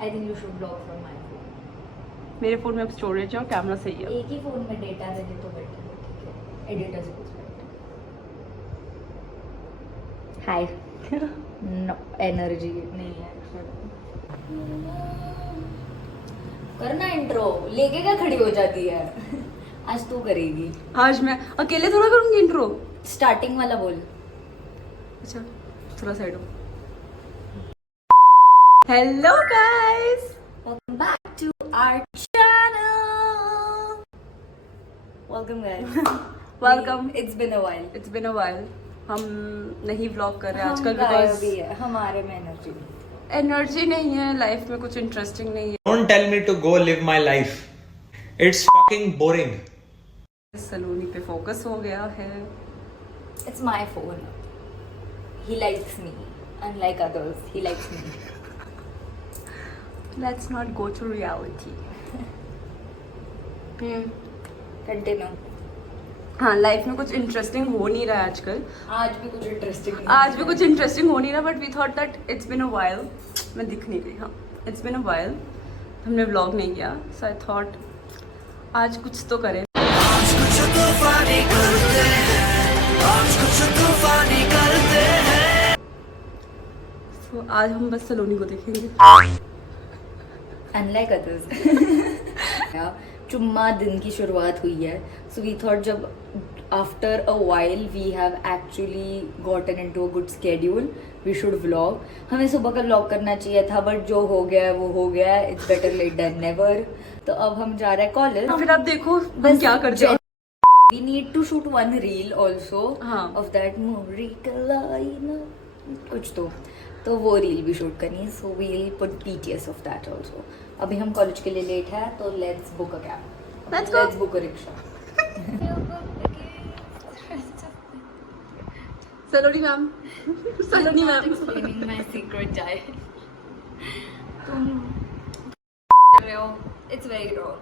I think you should vlog from my phone. मेरे phone में अब स्टोरेज है और कैमरा सही है. एक ही फोन में डेटा दे दे तो बेटर है, ठीक है? एडिटर्स को हाय. नो एनर्जी नहीं है. करना इंट्रो. लेके क्या खड़ी हो जाती है? आज तू करेगी. आज मैं अकेले थोड़ा करूंगी इंट्रो. स्टार्टिंग वाला बोल. अच्छा थोड़ा साइड हो. Hello guys, Welcome back to our channel. Welcome guys. Welcome. It's been a while. It's been a while. हम नहीं व्लॉग कर रहे हैं आजकल हम गायब बिकॉज भी है. हमारे में एनर्जी. एनर्जी नहीं है, लाइफ में कुछ इंटरेस्टिंग नहीं है. Don't tell me to go live my life. It's fucking boring. सलोनी पे फोकस हो गया है. It's my phone. He likes me. Unlike others, he likes me. Let's not go to reality. Continue. हाँ, life में कुछ interesting हो नहीं रहा है आजकल. आज भी कुछ इंटरेस्टिंग. आज भी कुछ इंटरेस्टिंग हो नहीं रहा, but we thought that it's been a while. मैं दिख नहीं रही. हाँ, इट्स बिन अ व्हाइल. हमने व्लॉग नहीं किया, सो आई थॉट आज कुछ तो करें. So, आज हम बस सलोनी को देखेंगे. Unlike others. चुम्मा दिन की शुरुआत हुई है. So we thought जब after a while we have actually gotten into a good schedule, we should vlog. हमें सुबह का vlog करना चाहिए था, but जो हो गया है वो हो गया है. It's better late than never. तो अब हम जा रहे हैं कॉलेज. फिर आप देखो हम क्या करते हैं. We need to shoot one reel also. हाँ. Of that movie Kalina. कुछ तो वो रील भी शूट करनी है. So we'll put BTS of that also. अभी हम कॉलेज के लिए लेट है, तो let's book a cab. Let's go. Let's book a rickshaw. Saloni ma'am. Saloni ma'am. Explaining my secret chai. तुम कर रहे हो. It's very wrong.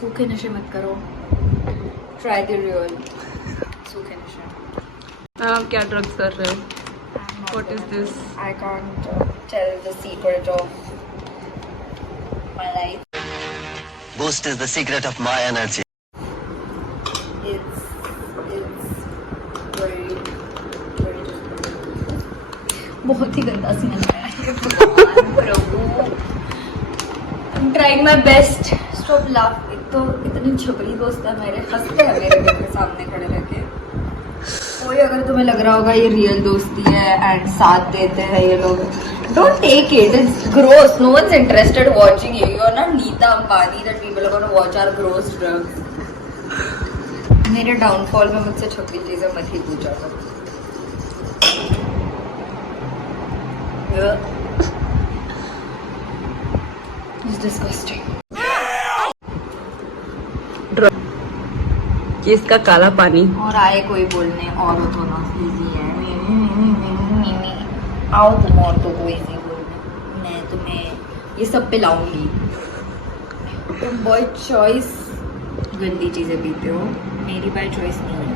सूखे नशे मत करो. ट्राई द रियल सूखे नशे. मैम आप क्या ड्रग्स कर रहे हो? What is this? I can't tell the secret of my life. Boost is the secret of my energy. It's very बहुत ही गंदा स्मेल है. भगवान प्रभु. I'm trying my best. Stop laugh. एक तो इतनी छपरी दोस्त है मेरे, हंसते हैं मेरे घर के सामने खड़े रह के. कोई अगर तुम्हें लग रहा होगा ये रियल दोस्ती है एंड साथ देते हैं ये लोग, don't take it. It's gross. No one's interested watching you. You are not Nita Ambani that people are gonna watch our gross drugs. मेरे डाउनफॉल में मुझसे छपरी चीजें मत ही पूछा करो. It's disgusting. ये इसका काला पानी. और आए कोई बोलने और तो ना इजी है. आओ तुम और तो कोई इजी बोलने. मैं तुम्हें ये सब पिलाऊंगी. तुम बाय चॉइस गंदी चीजें पीते हो, मेरी बाय चॉइस नहीं है.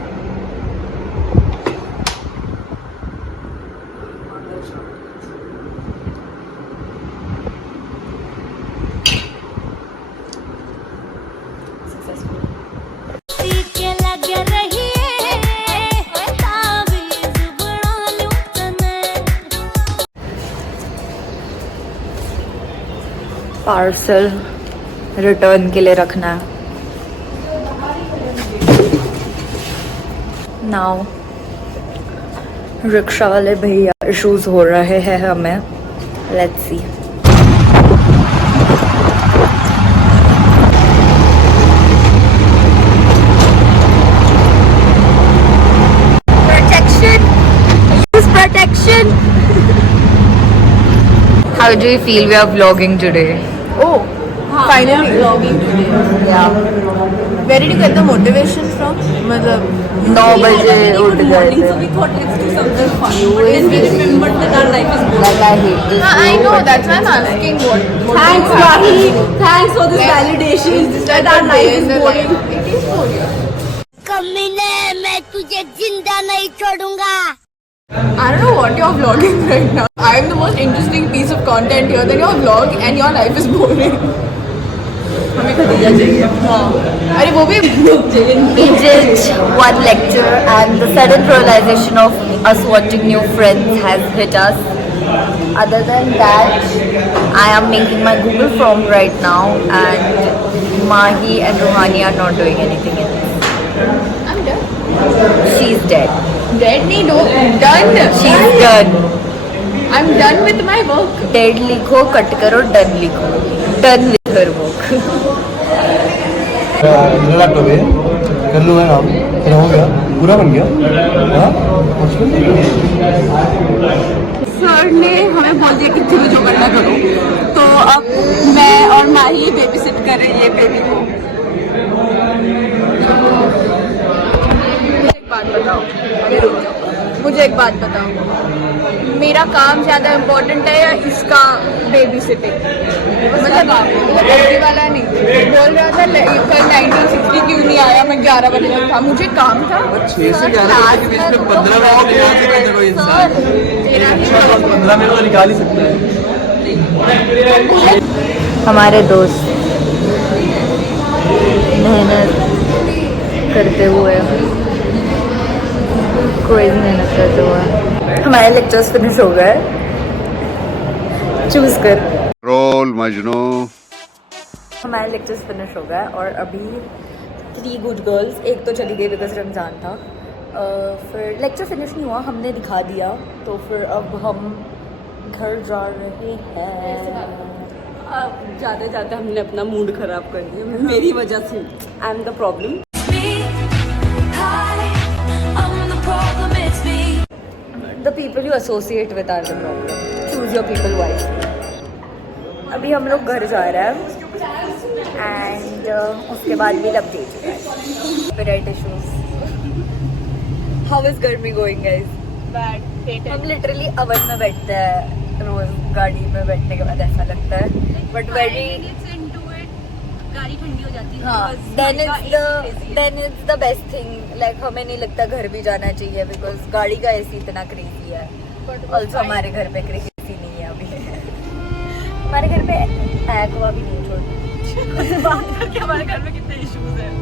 पार्सल रिटर्न के लिए रखना है. नाउ रिक्शा वाले भैया इश्यूज हो रहे हैं हमें. Let's see. Protection. Use protection. How do you feel we are vlogging today? Oh, finally vlogging today. Yeah. Where did you get the motivation from? मतलब 9 बजे उठ गए थे. So we thought let's do something fun. But then we remembered that our life is boring. Like I hate this. I know that's why I'm asking what. Thanks, Mahi. Thanks for this validation that our life is boring. It is boring. कमीने मैं तुझे जिंदा नहीं छोड़ूंगा। I don't know what you're vlogging right now. I am the most interesting piece of content here. Then your vlog and your life is boring. हमें खदीजा चाहिए. हाँ. अरे वो भी We did one lecture and the sudden realization of us watching new friends has hit us. Other than that, I am making my Google form right now and Mahi and Ruhani are not doing anything in it. I'm done. She's dead. Dead नहीं do done. She's done. I'm done with my work. Dead लिखो, cut करो, done लिखो. Done with her work. Laptop है कर लूँगा काम तेरा हो गया पूरा बन गया हाँ मुश्किल सर ने हमें बोल दिया कि तुम जो करना करो, तो अब मैं और माही बेबी सिट कर रही है बेबी को. एक बात बताओ, अरे रुक जाओ, मुझे एक बात बताओ, मेरा काम ज़्यादा इम्पोर्टेंट है या इसका बेबी सिटिंग? मतलब ऐसी वाला नहीं बोल रहा था कल 1960 क्यों नहीं आया, मैं 11 बजे तक था, मुझे काम था. 6 से 11 बजे के बीच में 15 मिनट निकाल सकता है कोई इंसान 15 मिनट तो निकाल ही सकता है. हमारे दोस्त मेहनत करते हुए कोई मेहनत करते हुए हमारे लेक्चर्स फिनिश हो गए. चूज कर. रोल मजनू. हमारे लेक्चर्स फिनिश हो गए और अभी 3 गुड गर्ल्स, एक तो चली गई बिकॉज रमज़ान था. फिर लेक्चर फिनिश नहीं हुआ, हमने दिखा दिया, तो फिर अब हम घर जा रहे हैं. अब जाते जाते हमने अपना मूड खराब कर दिया मेरी वजह से. I am the problem. The people you associate with are the problem. Choose your people wisely. अभी हम लोग घर जा रहे हैं एंड उसके बाद we'll update you guys. Copyright issues. How is गर्मी going guys? Bad. हम लिटरली अवन में बैठते हैं रोज, गाड़ी में बैठने के बाद ऐसा लगता है, बट वेरी गाड़ी ठंडी हो जाती है. हाँ, then it's the best thing. Like हमें नहीं लगता घर भी जाना चाहिए बिकॉज गाड़ी का एसी इतना क्रेजी है. ऑल्सो हमारे घर पे क्रेजी नहीं है अभी. हमारे घर पे एक्वा भी नहीं छोड़ती. बात करके हमारे घर में कितने इश्यूज हैं.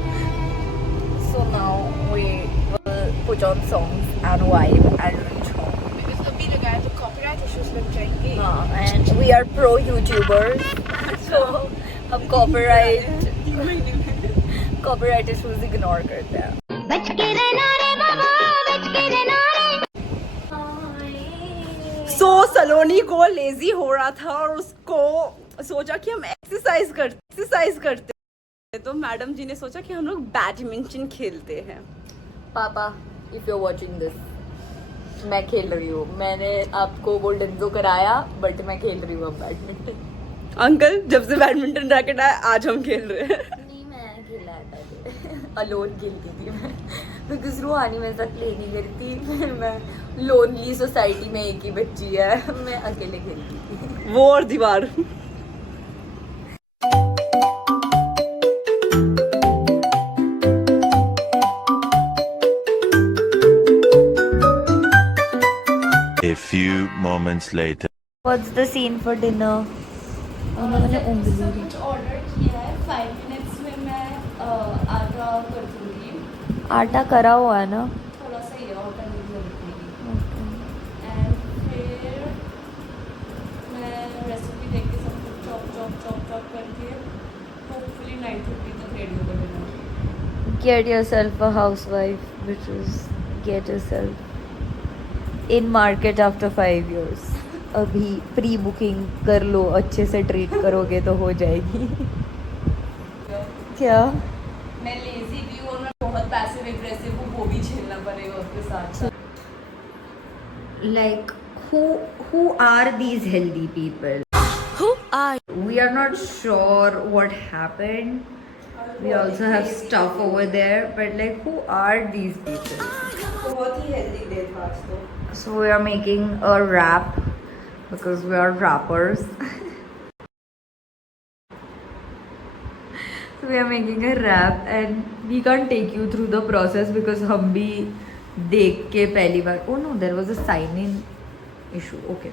So now we will put on songs and vibe and reach home. Because अभी लगाया तो copyright issues लग जाएंगे. हाँ, and we are pro YouTubers. So हम copyright issues इग्नोर करते हैं. बच के रहना रे बाबा, बच के रहना रे. सो सलोनी को लेजी हो रहा था और उसको सोचा कि हम एक्सरसाइज करते, तो मैडम जी ने सोचा कि हम लोग बैडमिंटन खेलते हैं. पापा, if you're watching this, मैं खेल रही हूँ. मैंने आपको वो डेंजो कराया बट मैं खेल रही हूँ अब बैडमिंटन. अंकल, जब से बैडमिंटन रैकेट आया आज हम खेल रहे हैं. नहीं, मैं खेला था अलोन खेलती थी मैं बिकॉज रूहानी मेरे साथ प्ले नहीं करती. फिर मैं लोनली सोसाइटी में एक ही बच्ची है, मैं अकेले खेलती थी. वो और दीवार. A few moments later. What's the scene for dinner? उन्होंने उंगली कुछ ऑर्डर किया है. 5 मिनट्स में मैं आटा कर दूँगी. आटा करा हुआ है ना. थोड़ा सा ही और करने की जरूरत नहीं. एंड फिर मैं रेसिपी देख के सब कुछ चॉप करके होपफुली 9:30 तक रेडी हो जाएगा. Get yourself a housewife, bitches. Get yourself in market after 5 years. अभी प्री बुकिंग कर लो, अच्छे से ट्रीट करोगे तो हो जाएगी. क्या मैं लेजी भी हूँ और मैं बहुत पैसिव एग्रेसिव हूँ, वो भी झेलना पड़ेगा उसके साथ. like who are these healthy people? Who are We are not sure what happened. We also have stuff over there, but like who are these people? बहुत ही हेल्दी डे था आज तो. So we are making a wrap because we are rappers. So we are making a wrap and we can take you through the process because हम भी देख के पहली बार, oh no there was a sign in issue, okay,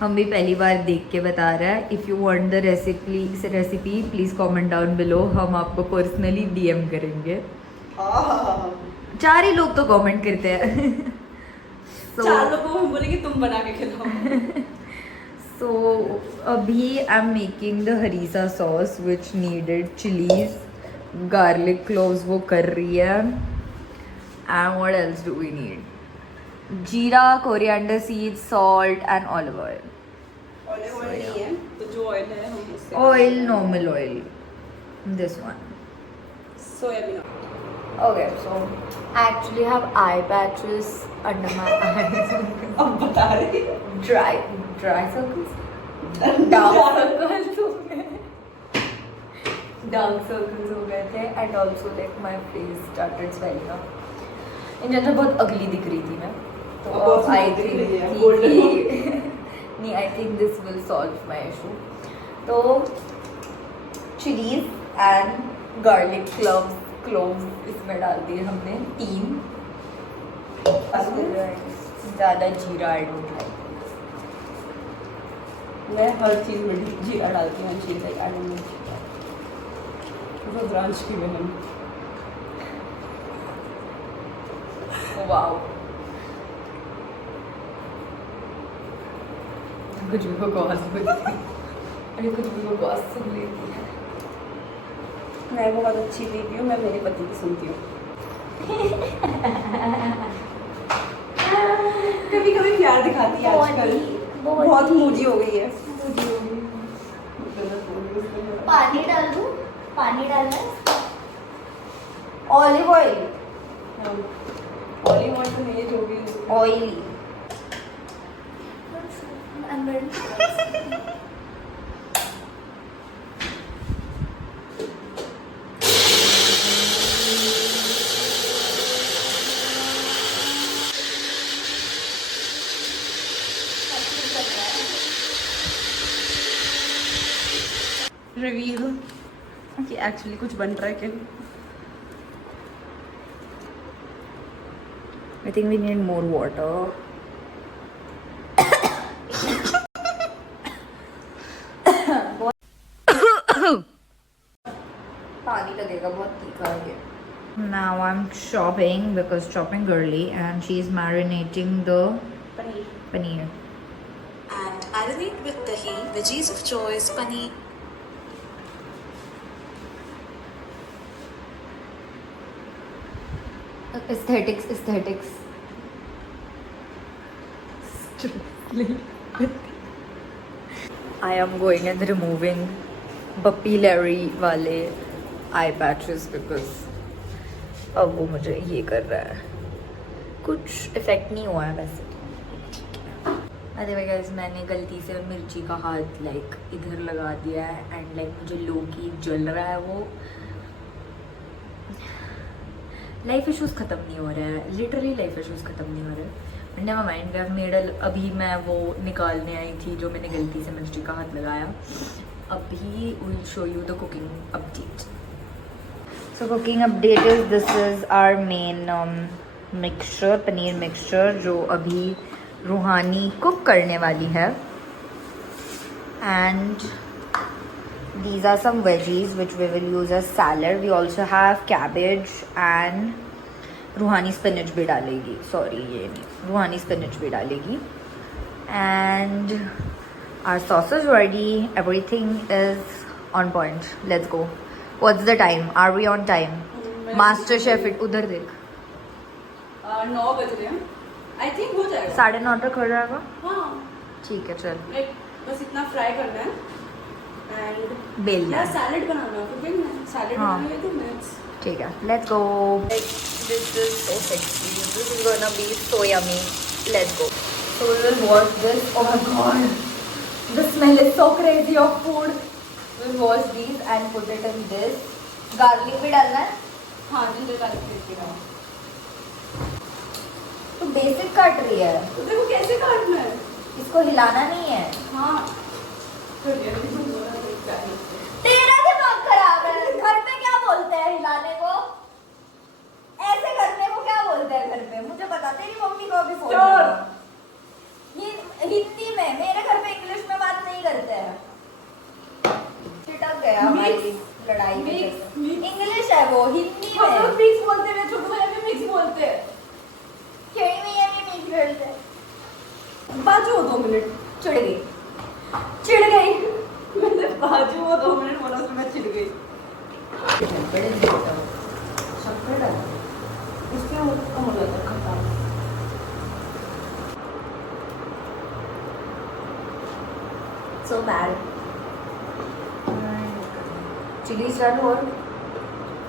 हम भी पहली बार देख के बता रहा है. If you want the recipe please comment down below, हम आपको पर्सनली डीएम करेंगे. 4 ही लोग तो कमेंट करते हैं. 4 लोगों को हम बोलेंगे तुम बना के खिलाओ. So अभी I am making the harissa sauce which needed chillies, garlic cloves वो कर रही है. And what else do we need? Jeera, coriander seeds, salt and olive oil. Olive oil नहीं है तो जो ऑयल है हम उससे Oil, normal oil. This one. Soybean. Okay, so I actually have eye patches under my eyes. अब बता रही. Dry circles? Dark circles हो गए. Dark circles हो गए थे and also like my face started swelling up. In general बहुत अगली दिख रही थी मैं. तो बहुत I सुंदर दिख रही है, think golden. नहीं, I think this will solve my issue. तो चिलीज एंड गार्लिक क्लोव्स इसमें डाल दिए हमने 3. ज़्यादा जीरा ऐड हो जाए. मैं हर चीज़ में जीरा डालती हूँ. Cheese like I don't know. Rudransh की बहन. वाओ, कुछ भी बकवास बोलती है. अरे कुछ भी बकवास सुन लेती है. मैं बहुत अच्छी बेबी हूँ. मैं मेरे पति की सुनती हूँ. कभी कभी प्यार दिखाती है आजकल. बहुत मूजी हो गई है. पानी डाल दूँ? पानी डालना है? Olive oil. ऑलिव ऑयल तो नहीं है जो भी. ऑयली. रिवील कि एक्चुअली कुछ बन रहा है कि I think we need more water. पानी लगेगा, बहुत तीखा है ये. Now I'm chopping because chopping girly and she's marinating the paneer. And marinate with dahi, veggies of choice, paneer. Aesthetics. I am going and removing papillary वाले eye patches because अब वो मुझे ये कर रहा है. कुछ इफेक्ट नहीं हुआ है वैसे. अरे भाई गाइस, मैंने गलती से मिर्ची का हाथ लाइक इधर लगा दिया है एंड लाइक मुझे लो की जल रहा है. वो लाइफ इश्यूज़ ख़त्म नहीं हो रहा है. लिटरली लाइफ इश्यूज़ ख़त्म नहीं हो रहे हैं. Never mind, we have made अभी मैं वो निकालने आई थी जो मैंने गलती से मिर्ची का हाथ लगाया. अभी will show you the cooking update. So cooking update is this is our main mixture, paneer mixture जो अभी रूहानी कुक करने वाली है. And these are some veggies which we will use as salad. We also have cabbage and रूहानी spinach भी डालेगी. Sorry, ये नहीं, रूहानी spinach भी डालेगी. And our sauce is ready. Everything is on point. Let's go. What's the time? Are we on time? Master Chef उधर देख. 9 बज रहे हैं. आई थिंक हो जाएगा. 9:30 तक हो जाएगा. हाँ, ठीक है, चल. लाइक बस इतना फ्राई करना है एंड बेलना यार है. सैलेड बनाना है. कुकिंग में सैलेड हाँ. बनाने में 2 मिनट्स. ठीक है, let's go. This is so sexy. This is gonna be so yummy. Let's go. So we will wash this. Oh my god, the smell is so crazy of food. We'll wash these and put it in this. Garlic भी डालना है. हाँ, ginger garlic paste डालो. तो basic काट रही है. तो देखो कैसे काटना है. इसको हिलाना नहीं है. हाँ, तेरा दिमाग खराब है. घर पे क्या बोलते हैं हिलाने को? हिंदी हम में लोग मिक्स बोलते हैं, छोटू भैया भी मिक्स बोलते हैं। खेड़ी में ये भी मिक्स करते हैं। बाजू हो 2 मिनट। चिढ़ गई मैंने बाजू हो 2 मिनट बोला, उसमें मैं चिढ़ गई। बड़े शक्कर डाल उसमें वो कम हो जाता है खट्टा। so bad चिली स्टार्ट और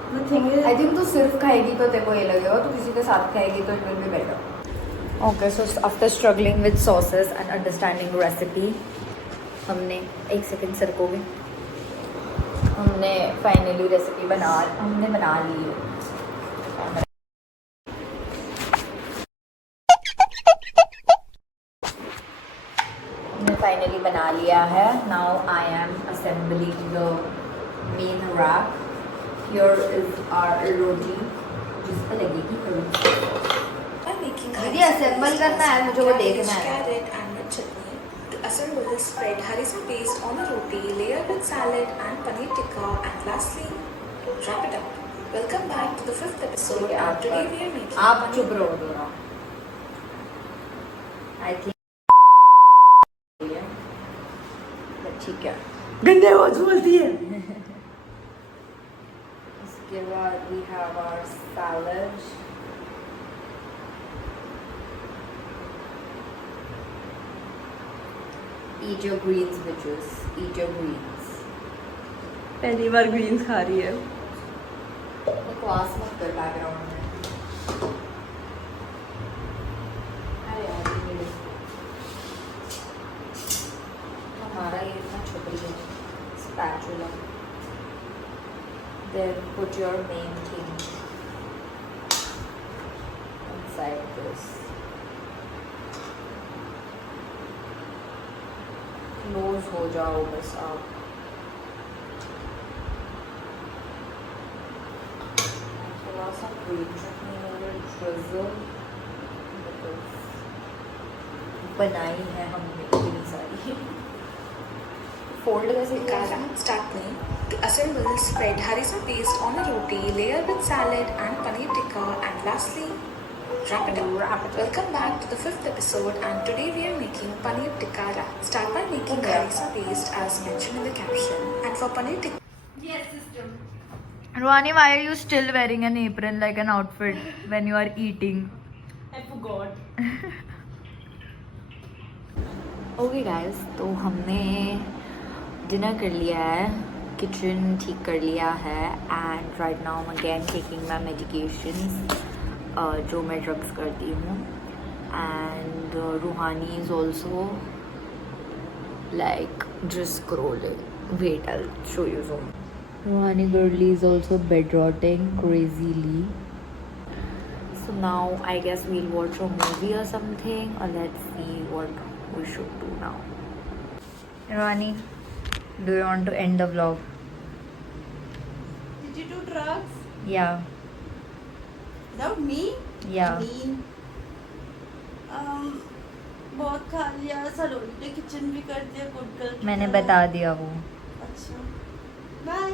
The thing is, I think तू सिर्फ खाएगी तो तेरे को ये लगेगा, तो किसी के साथ खाएगी तो it will be better. Okay so after struggling with sauces and understanding recipe, हमने 1 सेकंड सरकोगे, हमने फाइनली रेसिपी बना ली है। हमने फाइनली बना लिया है। Now I am assembling the main wrap. Here is our roti जिस पर लगेगी कड़ी। By making दीदी असेंबल करना है, मुझे वो देखना है। carrot and red chutney. To assemble, spread harissa paste on a roti, layer with salad and paneer tikka, and lastly, wrap it up. Welcome back to the 5th episode. And today we are making आप paneer चुप रहो दोनों। I think ठीक है। गंदे आवाज बोलती है। उसके बाद we have our salad. Eat your greens, bitches. Eat your greens. पहली बार ग्रीन्स खा रही है। बकवास मत कर बैकग्राउंड में। अरे यार ये मेरे- हमारा ये इतना छोटी है spatula. Then put your main thing inside this. Close हो जाओ बस आप। थोड़ा सा green chutney और drizzle because बनाई है हमने इतनी सारी। फोल्ड कैसे tikka. Start me. To assemble, spread harissa paste on a roti, layer with salad and paneer tikka, and lastly, wrap it up. Welcome back to the 5th episode, and today we are making paneer tikka wrap. Start by making harissa paste as mentioned in the caption. And for paneer tikka, Ruhani, why are you still wearing an apron like an outfit when you are eating? I forgot. Okay guys, तो हमने dinner कर लिया है, kitchen ठीक कर लिया है, and right now I am again taking my medications जो मैं ड्रग्स करती हूँ, and Roohani is also like just scrolling. Wait I will show you soon. Roohani girly is also bed rotting crazily. So now I guess we'll watch a movie or something, or let's see what we should do now. Rani, do you want to end the vlog? Did you do drugs? Yeah, Without me? yeah. Me. बहुत खा लिया, सलोनी ने kitchen भी कर दिया, good girl. मैंने बता दिया वो। अच्छा, बाय।